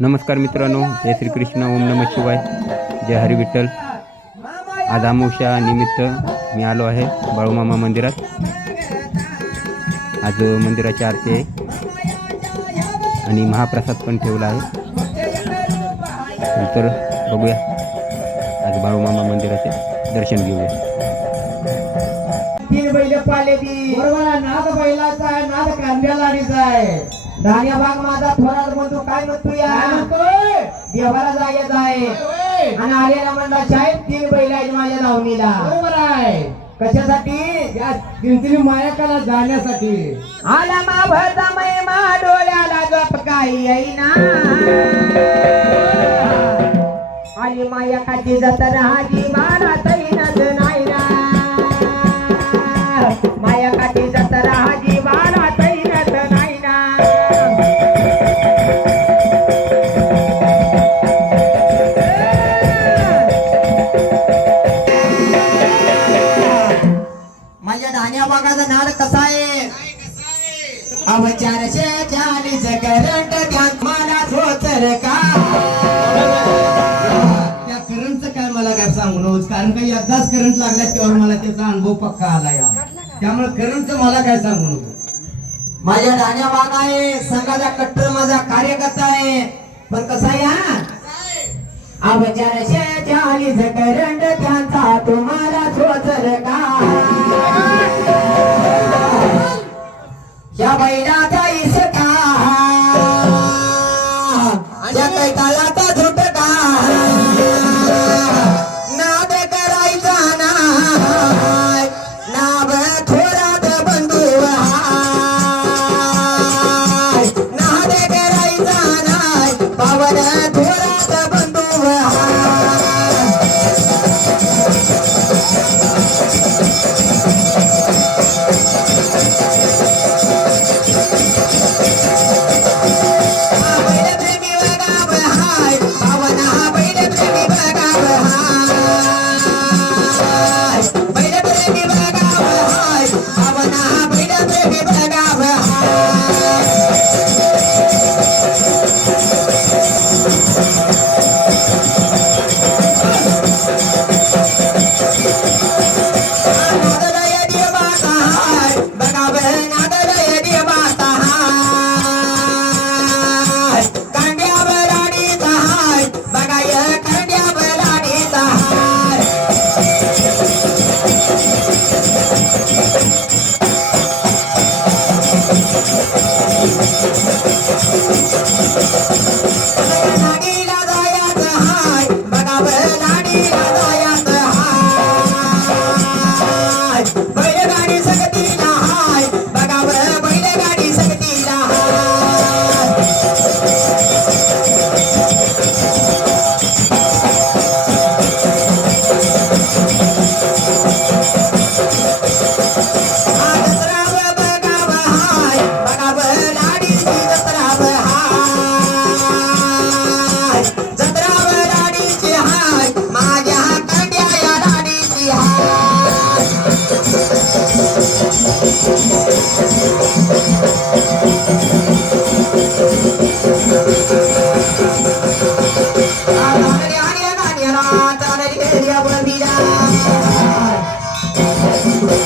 नमस्कार मित्रांनो जय श्रीकृष्ण ओम नम शिवाय. जय हरी विठ्ठल. आज आमोशा निमित्त मी आलो आहे बाळूमामा मंदिरात. आज मंदिराची आरती आहे. आणि महाप्रसाद पण ठेवला आहे. तर बघूया. आज बाळूमामा मंदिराचे दर्शन घेऊया. तीन बैल पाले ती बरोबर नाद बैलाचा आहे नाद कांद्यालाडीचा आहे धान्या भाग माझा थोरात म्हणतो काय म्हणतो या देवाला जायचं आहे. आणि आलेला म्हणला साहेब तीन बैल आहेत माझ्या लावणीला. बरोबर आहे कशासाठी? या मायाकाला जाण्यासाठी. आला मा भरता मा डोळ्याला गप काही येईना. आली माया काची जत्रा हाजी बारात करंट लागला तेव्हा मला त्याचा अनुभव पक्का आला या त्यामुळे करंटचं मला काय सांगू नको. माझ्या धान्या बाग आहे संघाचा कट्टर माझा कार्यकर्ता आहे. पण कसा आहे हा? अवचारशे चालीस करंट त्यांचा तुम्हाला का? या बैलाचा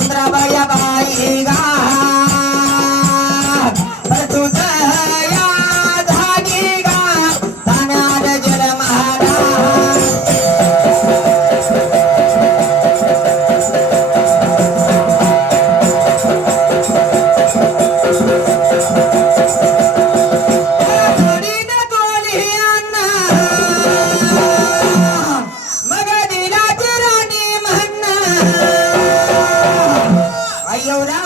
सुंदराबाया बाई ஐயோடா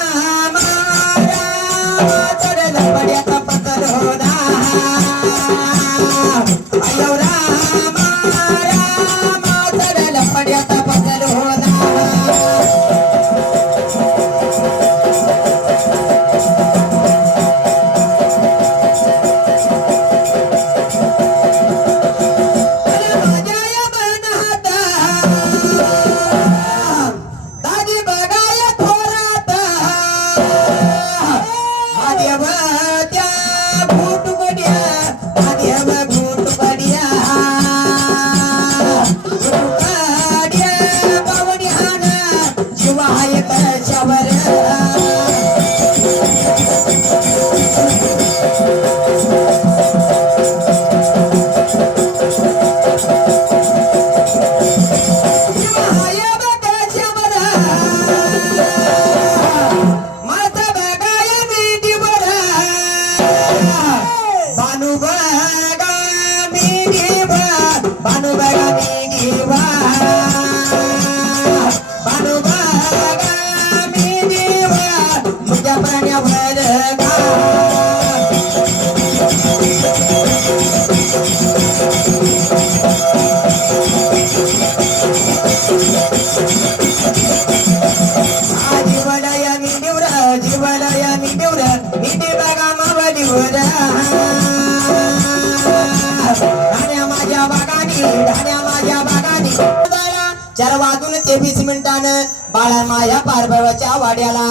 माया पारभवाच्या वाड्याला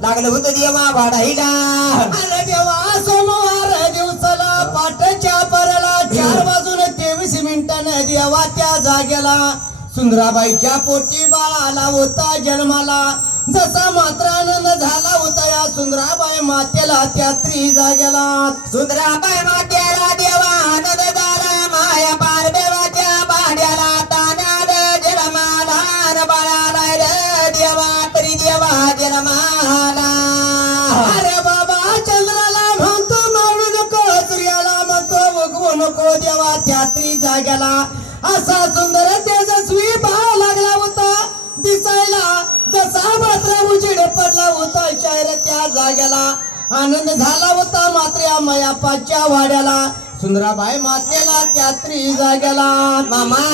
लागलं होतं देवा वाडाईला. अरे देवा सोमवार दिवसाला पाटच्या परला चार वाजून तेवीस मिनिटानं देवा त्या जागेला सुंदराबाईच्या पोटी बाळाला होता जन्माला. जसा मात्र आनंद झाला होता या सुंदराबाई मातेला त्या त्री जागेला. सुंदराबाई मातेला जाग्याला असा सुंदर तेजस्वी भाव लागला होता. दिसायला जसा मात्र उजेड पडला होता. शायर त्या जाग्याला आनंद झाला होता. मात्र या मयापाच्या वाड्याला सुंदराबाई मातेला त्या त्री जाग्याला. मामा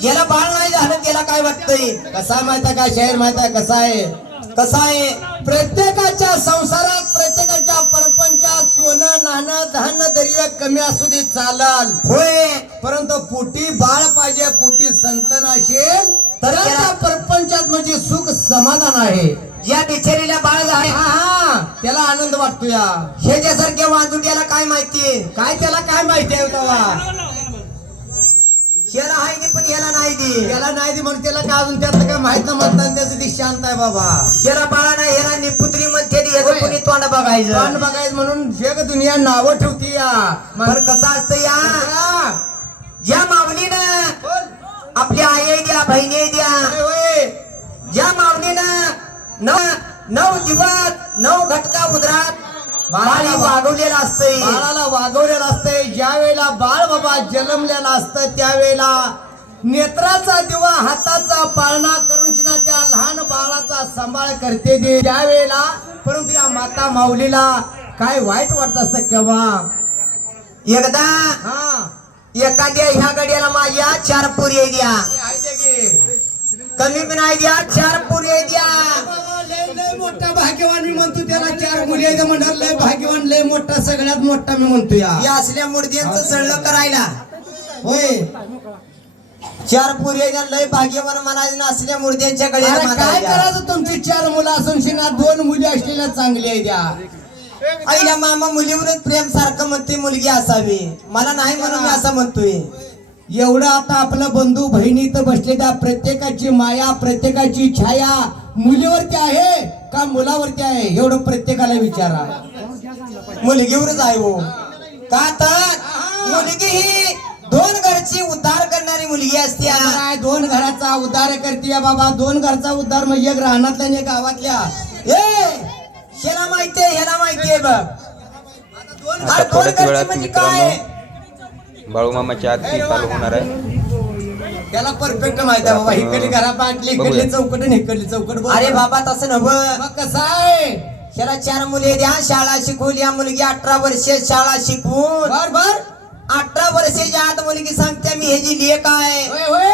ज्याला बाळ नाही झालं त्याला काय वाटतंय? कसा माहिती का? शाहीर माहिती कसा आहे? कसा आहे? प्रत्येकाच्या संसारात प्रत्येकाच्या परपंचात सोनं नाणं धान्य दर्य कमी असू दे चालाल. होय परंतु पोटी बाळ पाहिजे पोटी संतान असेल तर त्या परपंचात म्हणजे सुख समाधान आहे. या बिचारीला बाळ झाले. हा हा त्याला आनंद वाटतो या ह्याच्यासारख्या वांजुट्याला काय माहिती? काय त्याला काय माहिती आहे तेव्हा? ह्याला आहे ते पण ह्याला नाही दे त्याला नाही दे म्हणून त्याला काय अजून त्यातलं काय माहीत न म्हणतात त्याचं ती शांत आहे बाबा ह्याला बाळा नाही ह्याला निपुत्री म्हणते होय. कोणी तोंड तोंड बघायचं बघायचं म्हणून जग दुनिया नावं ठेवती या पण कसं असतं या हा. ज्या माऊलीनं बोल. आपल्या आई द्या बहिणी द्या होय, होय. ज्या माऊलीनं नऊ नऊ दिवस नऊ घटका उदरात बाळी वागवलेलं असतंय. बाळाला वागवलेलं असतंय. ज्या वेळेला बाळ बाबा जन्मलेला असतं त्यावेळेला नेत्राचा दिवा हाताचा पाळणा करून त्या लहान बाळाचा सांभाळ करते दे त्यावेळेला परंतु या माता माऊलीला काय वाईट वाटत असतं केव्हा? एकदा हा. एखाद्या ह्या गड्याला माझ्या चार पुरी द्या. कमी पण नाही द्या चार पुरी द्या. लय मोठा भाग्यवान मी म्हणतो त्याला चार मुली आहेत म्हणणार लय भाग्यवान लय मोठा सगळ्यात मोठा मी म्हणतो या. या असल्या करायला. होय. चार पुरी लय भाग्यवान म्हणायचं नसल्या मूर्त्यांच्याकडे अरे काय करायचं तुमची चार मुलं असून शिना दोन मुली असलेल्या चांगल्या आहे द्या आईला मामा मुलीवरच प्रेम सारखं म्हणते मुलगी असावी. मला नाही म्हणून मी असं म्हणतोय. एवढं आता आपलं बंधू बहिणी तर बसले त्या प्रत्येकाची माया प्रत्येकाची छाया मुलीवरती आहे का मुलावरती आहे? एवढं प्रत्येकाला विचारा. मुलगीवरच आहे हो. का तर मुलगी ही दोन घरची उद्धार करणारी मुलगी असते. काय दोन घराचा उद्धार करते बाबा. दोन घरचा उद्धार म्हणजे एक आणि एक गावातल्या. ए ह्याला माहितीये ह्याला माहितीये बघ. आता अरे दोन घरची म्हणजे काय? मित्रांनो बाळूमामाची आरती चालू होणार आहे. त्याला परफेक्ट माहिती आहे बाबा. इकडली घरा बाटली इकडली. चौकट आणि इकडली चौकट. अरे बाबा तसं नव मग कसं आहे? ह्याला चार मुले द्या शाळा शिकवली. या मुलगी अठरा वर्षे शाळा शिकवून. बर बर. अठरा वर्षाच्या आत मुलगी सांगते मी ह्याची लेख आहे. होय होय.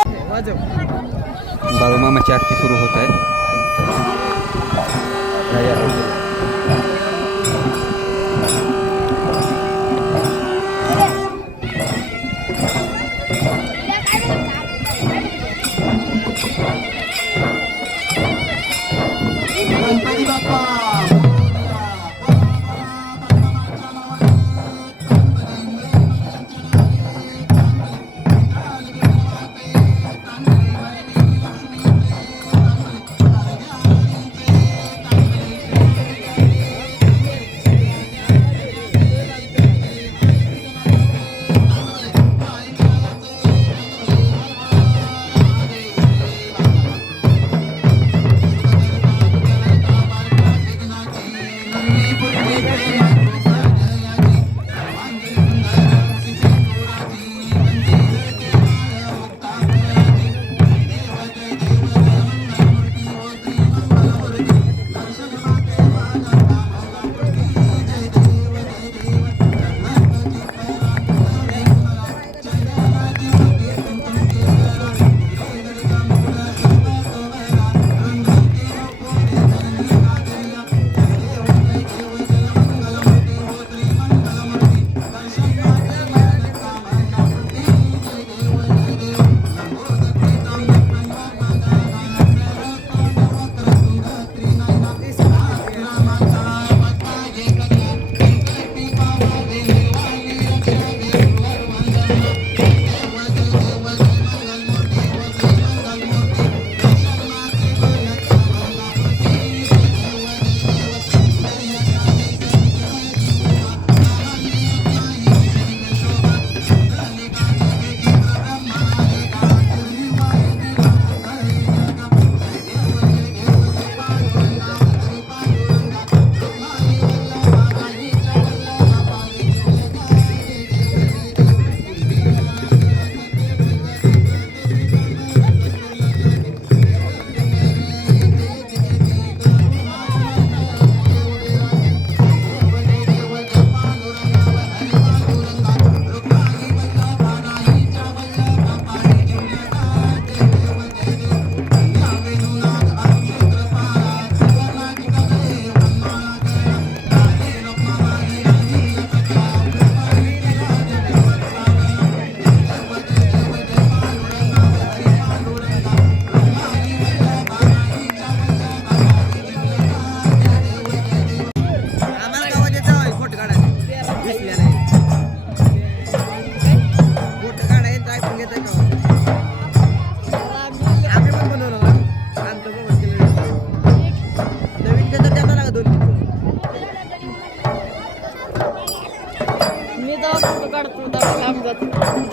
बाळूमामाची आरती सुरू होत आहे.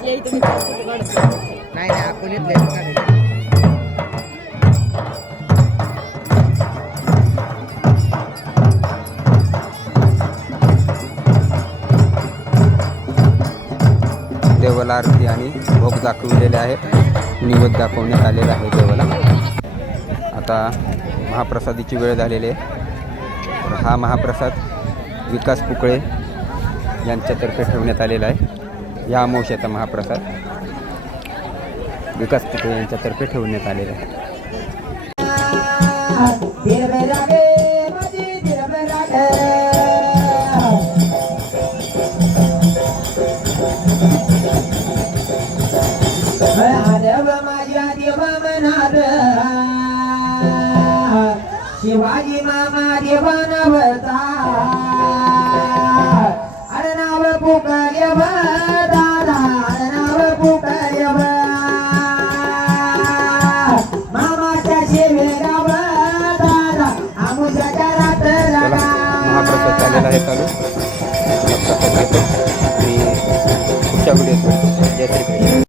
इथल्या इथं मी नाही. नाही अकोल्यातले देवाला आरती आणि भोग दाखविलेले आहेत. निवद दाखवण्यात आलेला आहे देवाला. आता महाप्रसादीची वेळ झालेली आहे. तर हा महाप्रसाद विकास पुकळे यांच्यातर्फे ठेवण्यात आलेला आहे. या अमावश्याचा महाप्रसाद विकास पुकळे यांच्यातर्फे ठेवण्यात आलेला आहे. शिवाजी मामा देवानवता. अरे नाव पुकार्य आहे चालू. लक्षात घेतो आणि पुढच्या व्हिडिओ जय श्री कृष्ण